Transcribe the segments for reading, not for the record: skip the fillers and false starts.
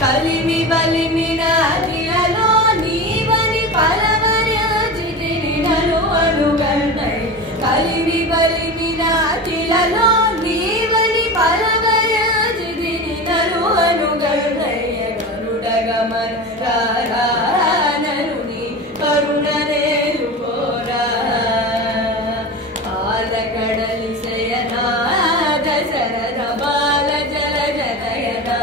కలిమి బలిమి నాటిలలో నీవని పలవరాజితిని నలువనుగన్నై కలిమి బలిమి నాటిలలో నీవని పలవరాజితిని నలువనుగన్నై గరుడగమన రారానను నీ కరుణనేలుకోరా పాలకడలి శయనా దశరథ బాల జల జనయనా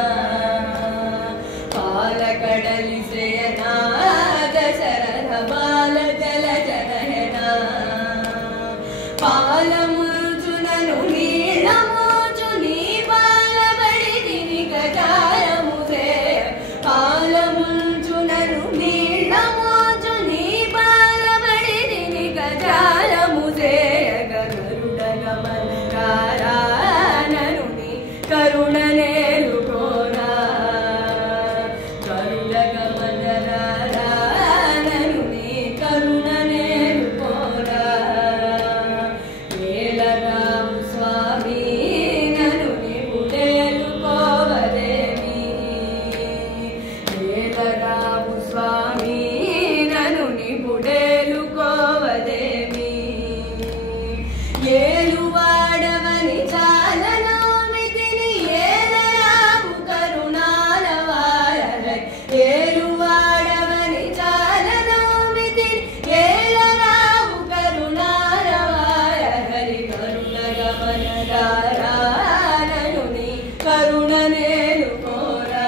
పాలకడలి శయనా దశరథ బాల జల జనయనా పాలముచునను నీలమోచు నీ పాలబడిని గజాయము సేయ పాలముచునను నీలమోచు నీ పాలబడిని గజాయము సేయ గరుడగమన రారానను నీ కరుణనేలుకోరా గరుడగమన రారానను నీ కరుణనేలుకోరా వేలరాము స్వామి నను నిపుడేలుకోవదేమి వేలరాము స్వామి నను నిపుడేలుకోవదేమి ఏలువాడవని చాలనామితిని ఏలరాము కరుణాలవారలై ఏలువాడవని చాలనామితిని ఏలరాము కరుణాలవారలై కరుణగమన రారానను నీ కరుణనేలుకోరా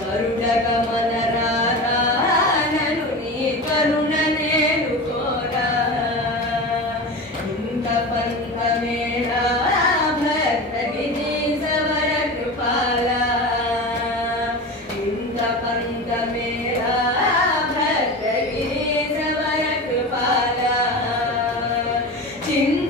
కరుణగమన రారానను నీ కరుణనేలుకోరా ఇంత పంతమేళా భక్త విజయవర కృపాల ఇంత పంతమేళా భక్త విజయవర కృపాల చింత